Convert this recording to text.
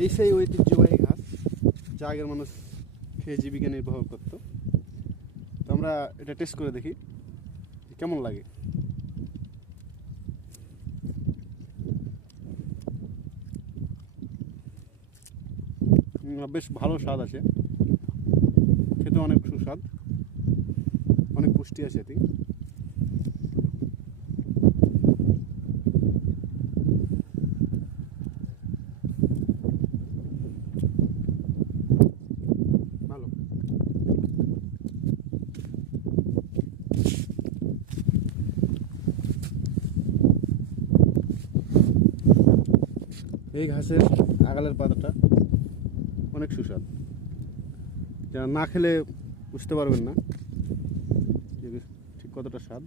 এই সেই ঐতিহ্যবাহী ঘাস যা আগের মানুষ খেয়ে জীবিকা নির্বাহ করত। তো আমরা এটা টেস্ট করে দেখি কেমন লাগে। বেশ ভালো স্বাদ আছে, খেতে অনেক সুস্বাদ, অনেক পুষ্টি আছে এতে। ভালো। এই ঘাসের আগালের পাতাটা অনেক সুস্বাদ, যারা না খেলে বুঝতে পারবেন না ঠিক কতটা স্বাদ।